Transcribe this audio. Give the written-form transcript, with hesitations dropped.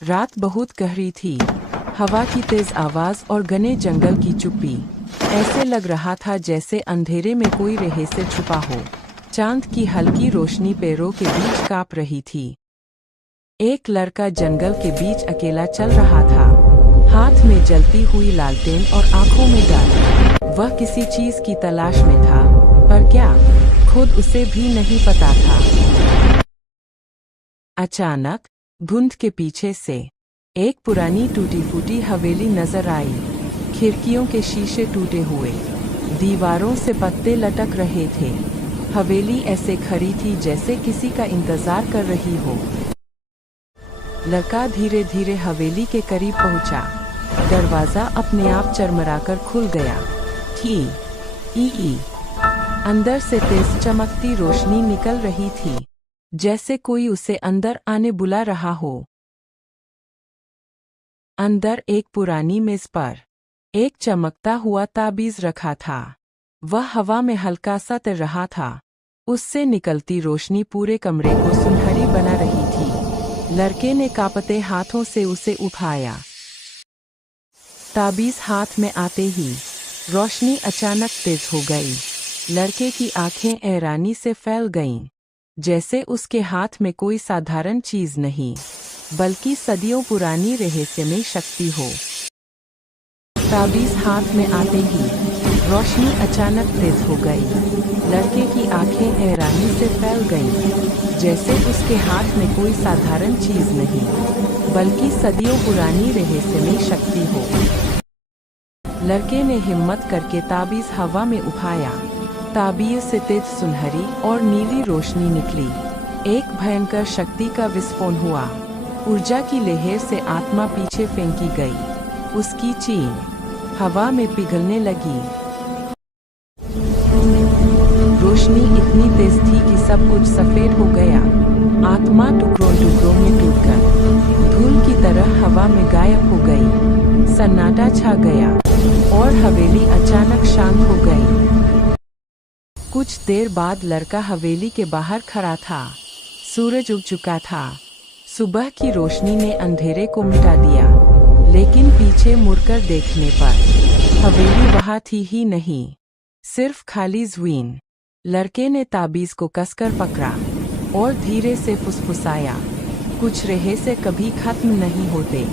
रात बहुत गहरी थी। हवा की तेज आवाज और घने जंगल की चुप्पी। ऐसे लग रहा था जैसे अंधेरे में कोई रहस्य छुपा हो। चांद की हल्की रोशनी पैरों के बीच कांप रही थी। एक लड़का जंगल के बीच अकेला चल रहा था, हाथ में जलती हुई लालटेन और आंखों में डर। वह किसी चीज की तलाश में था, पर क्या, खुद उसे भी नहीं पता था। अचानक धुंध के पीछे से एक पुरानी टूटी फूटी हवेली नजर आई। खिड़कियों के शीशे टूटे हुए, दीवारों से पत्ते लटक रहे थे। हवेली ऐसे खड़ी थी जैसे किसी का इंतजार कर रही हो। लड़का धीरे धीरे हवेली के करीब पहुंचा। दरवाजा अपने आप चरमराकर खुल गया। थी ई अंदर से तेज चमकती रोशनी निकल रही थी, जैसे कोई उसे अंदर आने बुला रहा हो। अंदर एक पुरानी मेज पर एक चमकता हुआ ताबीज रखा था। वह हवा में हल्का सा तर रहा था। उससे निकलती रोशनी पूरे कमरे को सुनहरी बना रही थी। लड़के ने कांपते हाथों से उसे उठाया। ताबीज हाथ में आते ही रोशनी अचानक तेज हो गई। लड़के की आंखें हैरानी से फैल गईं, जैसे उसके हाथ में कोई साधारण चीज नहीं, बल्कि सदियों पुरानी रहस्यमयी शक्ति हो। ताबीज हाथ में आते ही रोशनी अचानक तेज हो गई। लड़के की आंखें हैरानी से फैल गईं, जैसे उसके हाथ में कोई साधारण चीज नहीं, बल्कि सदियों पुरानी रहस्यमयी शक्ति हो। लड़के ने हिम्मत करके ताबीज हवा में उठाया। ताबीज से तेज सुनहरी और नीली रोशनी निकली। एक भयंकर शक्ति का विस्फोट हुआ। ऊर्जा की लहर से आत्मा पीछे फेंकी गई। उसकी चीन हवा में पिघलने लगी। रोशनी इतनी तेज थी कि सब कुछ सफेद हो गया। आत्मा टुकड़ों टुकड़ों में टूटकर धूल की तरह हवा में गायब हो गई। सन्नाटा छा गया और हवेली अचानक शांत हो गई। कुछ देर बाद लड़का हवेली के बाहर खड़ा था। सूरज उग चुका था। सुबह की रोशनी ने अंधेरे को मिटा दिया, लेकिन पीछे मुड़कर देखने पर हवेली वहां थी ही नहीं, सिर्फ खाली ज़मीन। लड़के ने ताबीज को कसकर पकड़ा और धीरे से फुसफुसाया, कुछ रहस्य कभी खत्म नहीं होते।